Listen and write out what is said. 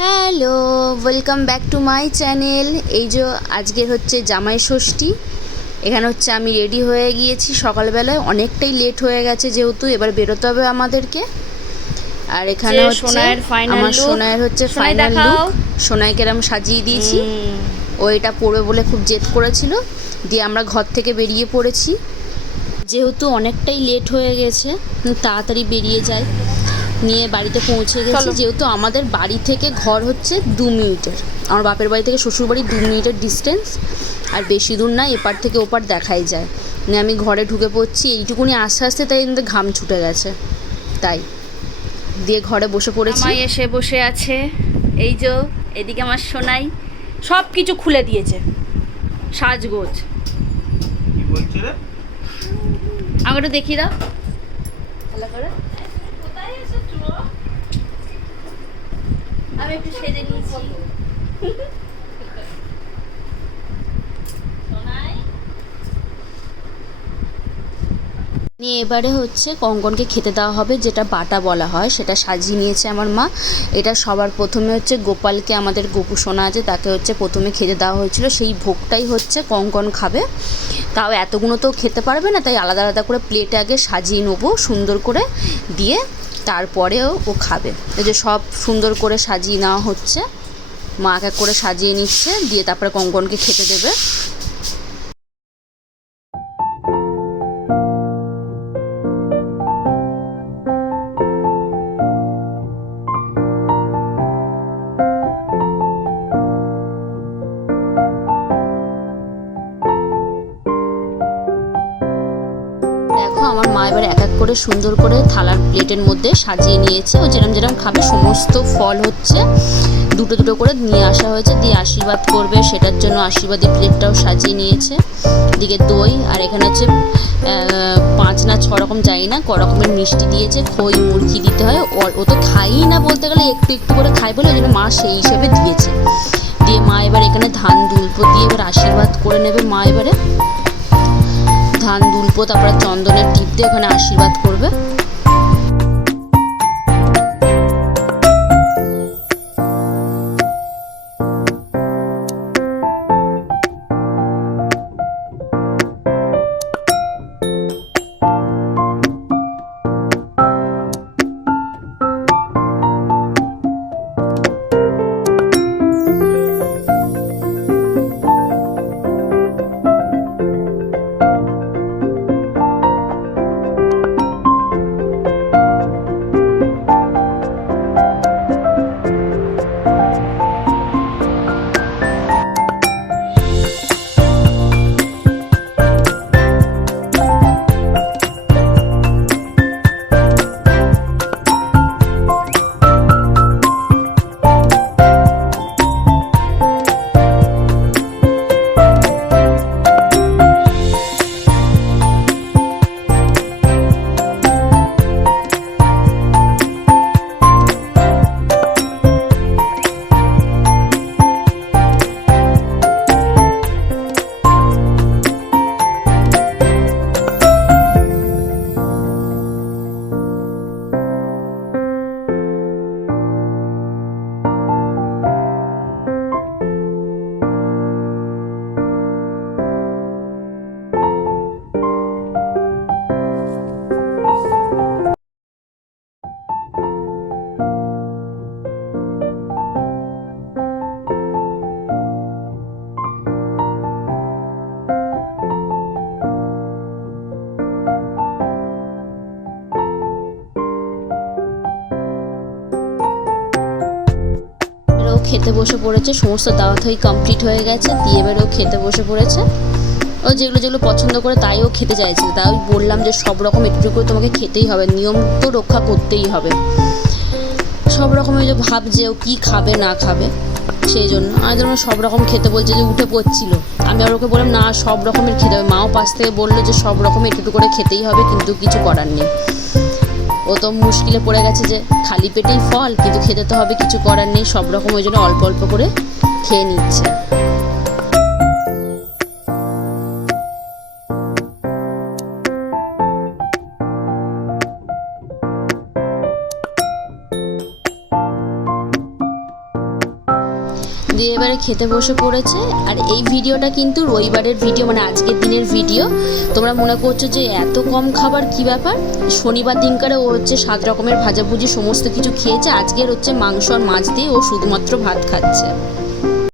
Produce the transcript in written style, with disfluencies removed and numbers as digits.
Hello, welcome back to my channel. এই যে আজকের হচ্ছে জামাই ষষ্ঠী। এখানে হচ্ছে আমি রেডি হয়ে গিয়েছি সকালবেলায়, অনেকটাই লেট হয়ে গেছে যেহেতু এবার বেরোতে হবে আমাদেরকে। আর এখানে হচ্ছে আমার সোনাইয়ের হচ্ছে ফাইনাল লুক। সোনাইকে আমি সাজিয়ে দিয়েছি, ও এটা পরবে বলে খুব জেদ করেছিল, দিয়ে আমরা ঘর থেকে বেরিয়ে পড়েছি। যেহেতু অনেকটাই লেট হয়ে গেছে তাড়াতাড়ি বেরিয়ে যাই, নিয়ে বাড়িতে পৌঁছে গেছি। যেহেতু আমাদের বাড়ি থেকে ঘর হচ্ছে 2 মিনিটের, আমার বাপের বাড়ি থেকে শ্বশুরবাড়ি 2 মিনিটের ডিস্টেন্স, আর বেশি দূর না, এপার থেকে ওপার দেখাই যায়। নিয়ে আমি ঘরে ঢুকে পড়ছি, এইটুকুনি আস্তে আস্তে তাই কিন্তু ঘাম ছুটে গেছে, তাই দিয়ে ঘরে বসে পড়েছি। আমায় এসে বসে আছে, এই যে এদিকে আমার সোনাই সব কিছু খুলে দিয়েছে, সাজগোজ। কি বলছে রে? আমাকে একটু দেখিয়ে দাও ভালো করে। আমি একটু সেজে নিয়েছি। নিয়ে এবারে হচ্ছে কঙ্কনকে খেতে দেওয়া হবে, যেটা বাটা বলা হয়, সেটা সাজিয়ে নিয়েছে আমার মা। এটা সবার প্রথমে হচ্ছে গোপালকে, আমাদের গোপু সোনা আছে, তাকে হচ্ছে প্রথমে খেতে দেওয়া হয়েছিল, সেই ভোগটাই হচ্ছে কঙ্কন খাবে। তাও এতগুলো তো খেতে পারবে না, তাই আলাদা আলাদা করে প্লেটে আগে সাজিয়ে নেবো সুন্দর করে, দিয়ে তারপরেও ও খাবে। এই যে সব সুন্দর করে সাজিয়ে নেওয়া হচ্ছে, মা এক এক করে সাজিয়ে নিচ্ছে, দিয়ে তারপরে কঙ্কনকে খেতে দেবে। দেখো আমার মা এবার এক এক করে সুন্দর করে থালার প্লেটের মধ্যে সাজিয়ে নিয়েছে, ও যেরকম যেরকম খাবে সমস্ত ফল হচ্ছে দুটো দুটো করে নিয়ে আসা হয়েছে, দিয়ে আশীর্বাদ করবে, সেটার জন্য আশীর্বাদী প্লেটটাও সাজিয়ে নিয়েছে। দিকে দই, আর এখানে হচ্ছে 5 না 6 রকম জানি না ক রকমের মিষ্টি দিয়েছে, খই মুরগি দিতে হয়, ও তো খাইই না বলতে গেলে, একটু একটু করে খাই বলে ওই জন্য মা সেই হিসেবে দিয়েছে। দিয়ে মা এবার এখানে ধান দুল্প দিয়ে এবার আশীর্বাদ করে নেবে। মা এবারে ধান দুলবো, তারপরে চন্দনের টিপ দিয়ে ওখানে আশীর্বাদ করবে। ও খেতে বসে পড়েছে, সমস্ত দাওয়াত হয়ে কমপ্লিট হয়ে গেছে, দিয়ে এবার ও খেতে বসে পড়েছে। ও যেগুলো যেগুলো পছন্দ করে তাই ও খেতে চাইছে, তাই বললাম যে সব রকম একটু করে তোমাকে খেতেই হবে, নিয়ম তো রক্ষা করতেই হবে। সব রকমের যে ভাবছে ও কী খাবে না খাবে, সেই জন্য আমি ধরুন সব রকম খেতে বলছে, যে উঠে পড়ছিল, আমি আর ওকে বললাম না সব রকমের খেতে হবে। মাও পাশ থেকে বললো যে সব রকমের একটু করে খেতেই হবে, কিন্তু কিছু করার নেই। ও তো মুশকিলে পড়ে গেছে যে খালি পেটেই ফল, কিন্তু খেতে তো হবে, কিছু করার নেই, সব রকম ওই জন্য অল্প অল্প করে খেয়ে নিচ্ছে। দিয়ে এবারে খেতে বসে পড়েছে। আর এই ভিডিওটা কিন্তু রবিবারের ভিডিও, মানে আজকের দিনের ভিডিও। তোমরা মনে করছো যে এত কম খাবার কি ব্যাপার, শনিবার দিনকারে ও হচ্ছে 7 রকমের ভাজাভুজি সমস্ত কিছু খেয়েছে, আজকের হচ্ছে মাংস আর মাছ দিয়ে ও শুধুমাত্র ভাত খাচ্ছে।